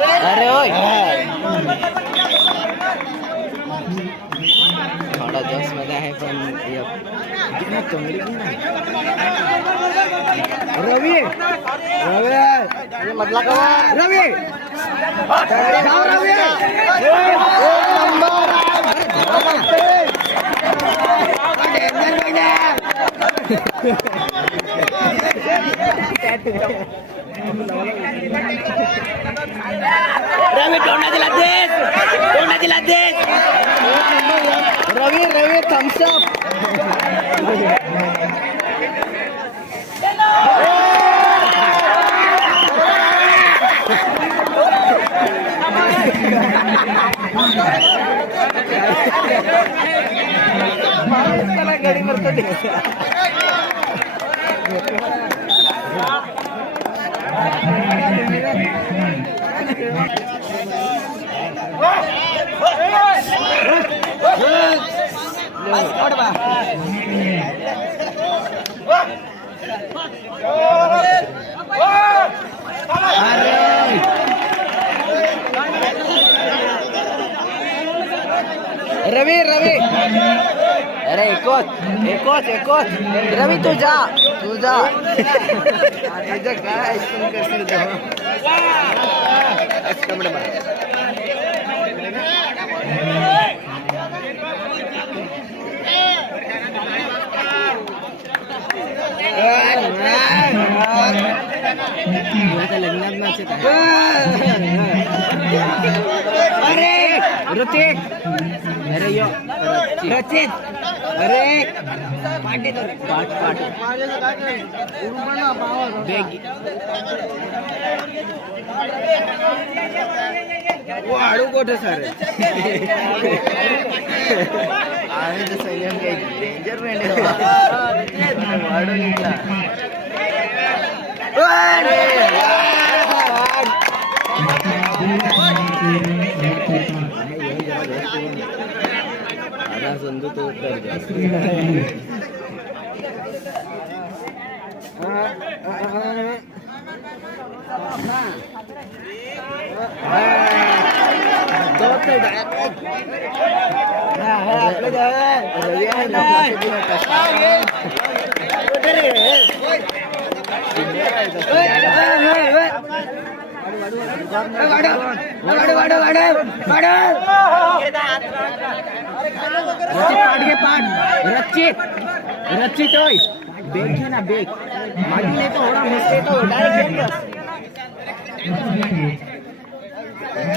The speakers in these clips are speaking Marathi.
अरे होय थोडा जोशमध्ये आहे पण एक- कोंबडी पण नाही. रवी रवी मधला का रवी जाऊ रवी रवी तोंडा दिला देश तोंडा दिला देश रवी रवी थम्सअप गडी रवी रवी. अरे एकोच एकोच एकोच रवी तू जा. तू जा. तुझं काय ऐकून करशील लग्नात नाचत अरे ऋतिक अरे यो रचित अरे पाटे तर पाट पाट बेग वाढू कुठे सर आहे तर संयम काही डेंजर वाढू घेतला आता समजू तो उत्तर जास्त रवी आहे ना पाठ घे पाठ रचित रचित होय बेग घे ना बेग मागील येतो थोडा मस्त येतो डायरेक्ट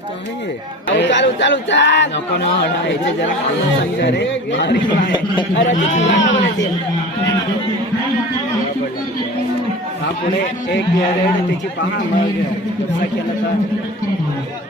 चालू चालू चाल नको ना हटा जरा सांगा रे हा पुढे एक त्याची पहा मग कसा केला तर.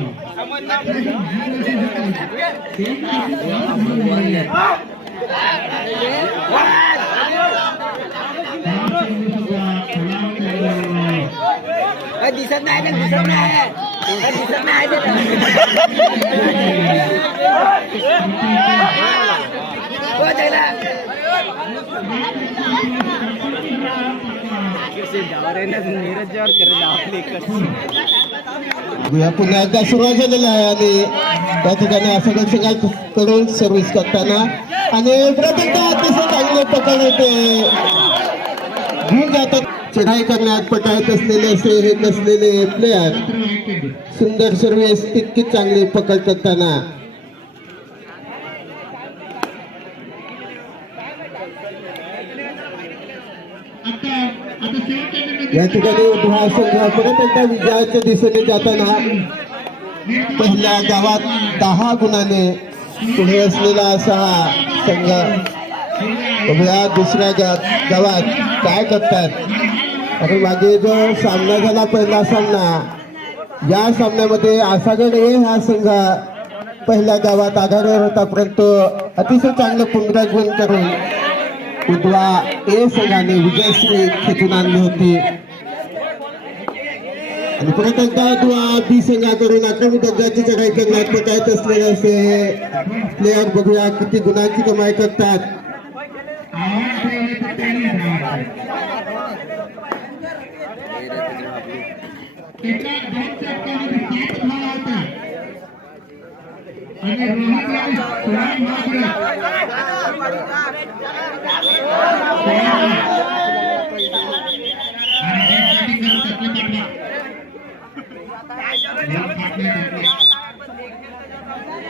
दिसत नाही ना दिसत नाही दिसत नाही हो त्याला नीरज या पुन्हा एकदा सुरुवात झालेला आहे आणि त्या ठिकाणी असं दर्शकात करून सर्व्हिस करताना आणि प्रत्येकदा तसं चांगलं पकडले ते घेऊन जातात. चढाई करण्यात पटायत असलेले असे हे नसलेले प्लेयर सुंदर सर्व्हिस तितकी चांगली पकड करताना. या ठिकाणी उभा संघ परत एकदा विजयाच्या दिशेने जाताना पहिल्या गावात दहा गुणाने पुढे असलेला असा हा संघ बघूया दुसऱ्या गावात काय करतात अरे मागे जो सामना झाला पहिला सामना या सामन्यामध्ये आसागड ए हा संघ पहिल्या गावात आघाडीवर होता परंतु अतिशय चांगलं पुनरागमन करून उद्वा ए संघाने विजयश्री खेचून आणली होती. आणि परत एकदा उद्वा बी संघाकडून आक्रमी दर्जाची चढाई करण्यात पटायत असलेले असे प्लेयर बघूया किती गुणांची कमाई करतात. आणि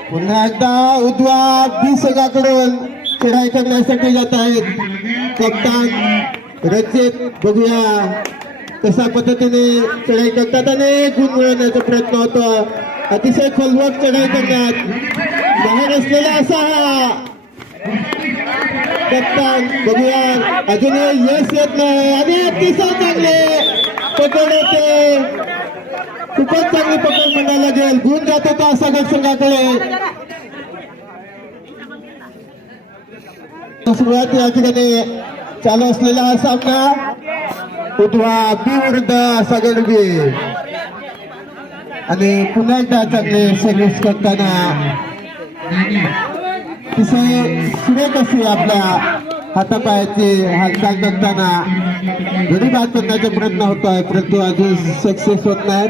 पुन्हा एकदा उद्वा बी संघाकडून चढाई करण्यासाठी जात आहेत. कप्तान रचित बघूया कशा पद्धतीने चढाई करतात आणि गुण मिळवण्याचा प्रयत्न होतो. अतिशय खोलवट चढाई करण्यात बाहेर असलेला असा हा बघूया. अजूनही यश येत नाही आणि अतिशय चांगले पकड येते खूपच चांगली पकड म्हणायला लागेल. गुण जात होता सगळ्या संघाकडे सुरुवात या ठिकाणी चालू असलेला हा सामना. उठवा बी विरुद्ध सागर बी आणि पुन्हा एकदा चांगले सर्व्हिस करताना. तिथे सुरेख अशी आपल्या हातापायाची हालचाल करताना घरी बाद करण्याचा प्रयत्न होत आहे परंतु अजून सक्सेस होत नाहीत.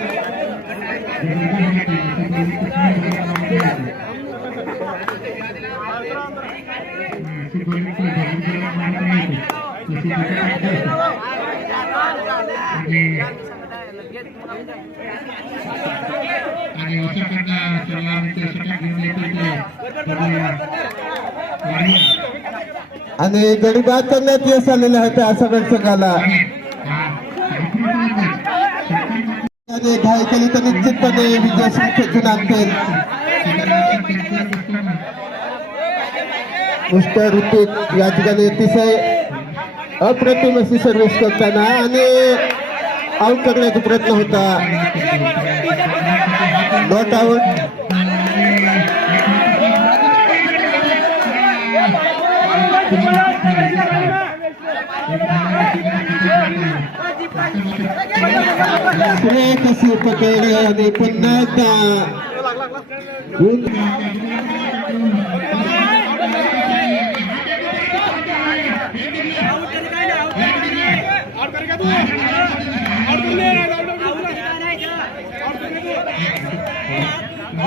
आणि अशा प्रकार सर्वांचे षटक घेऊन येतो आणि गडी बाद करण्यात यश आलेलं आहे त्या सगळ्या संघाला केली तर निश्चितपणे विजय खेचून आणतील. मिस्टर ऋतिक या ठिकाणी अतिशय अप्रतिम अशी सर्व्हिस करताना आणि आउट करण्याचा प्रयत्न होता. नॉट आउट सुरेख अशी पकड आणि पुन्हा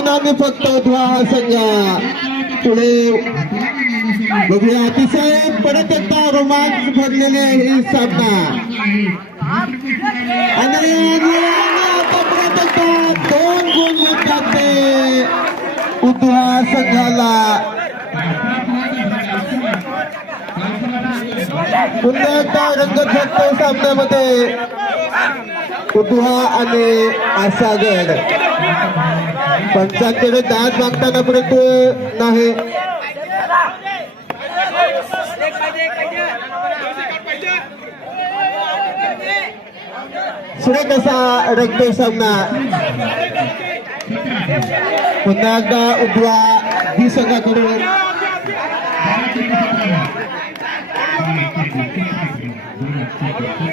म्हणून आम्ही फक्त उधवा हा पुढे बघूया. अतिशय परत एकदा रोमांच भरलेले ही सामना आणि परत एकदा दोन गुण मिळतात ते उधवा संघाला पुन्हा एकदा रंगत सामन्यामध्ये. कुतुहा आणि आसागड पंचांकडे दास मागताना परंतु नाही. सुरे कसा रंगतो सामना पुन्हा एकदा उजवा ही संघाकडून Thank you.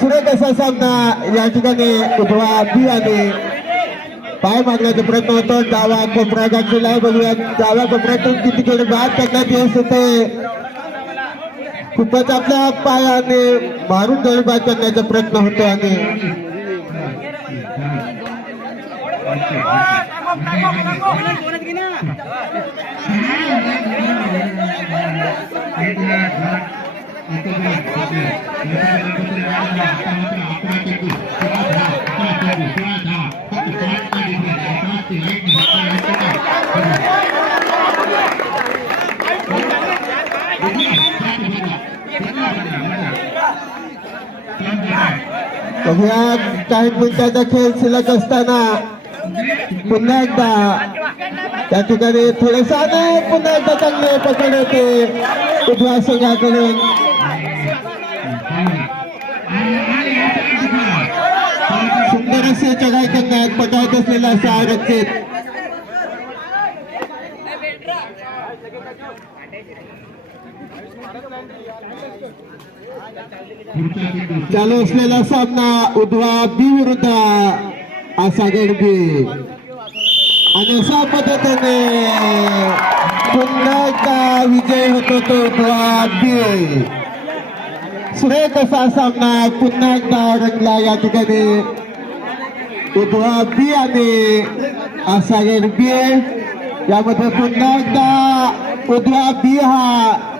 सुरेख असा सामना या ठिकाणी उजवा बी आणि पाय मागण्याचा प्रयत्न होतो. डावा कोपरा गाठलेला आहे बघूया डाव्या कोपऱ्यातून किती खेळ बाद करण्यात येत. होते खूपच आपल्या पायाने मारून गळबाद करण्याचा प्रयत्न होतो आणि बघूया काही मिनिटाचा खेळ शिल्लक असताना पुन्हा एकदा त्या ठिकाणी थोडस अनेक पुन्हा एकदा चांगले पकड येते उजव्या संघाकडून. सुंदर असे चढाई करण्यात पटायत असलेला असा आरक्षित चालू असलेला सामना उधवा बी विरुद्ध असा गडबी आणि अशा पद्धतीने पुन्हा एकदा विजय होतो तो उधवा सुरेख असा सामना पुन्हा एकदा रंगला या ठिकाणी. उद्वा बी आणि आसागड बी यामध्ये पुन्हा एकदा उद्वा बी हा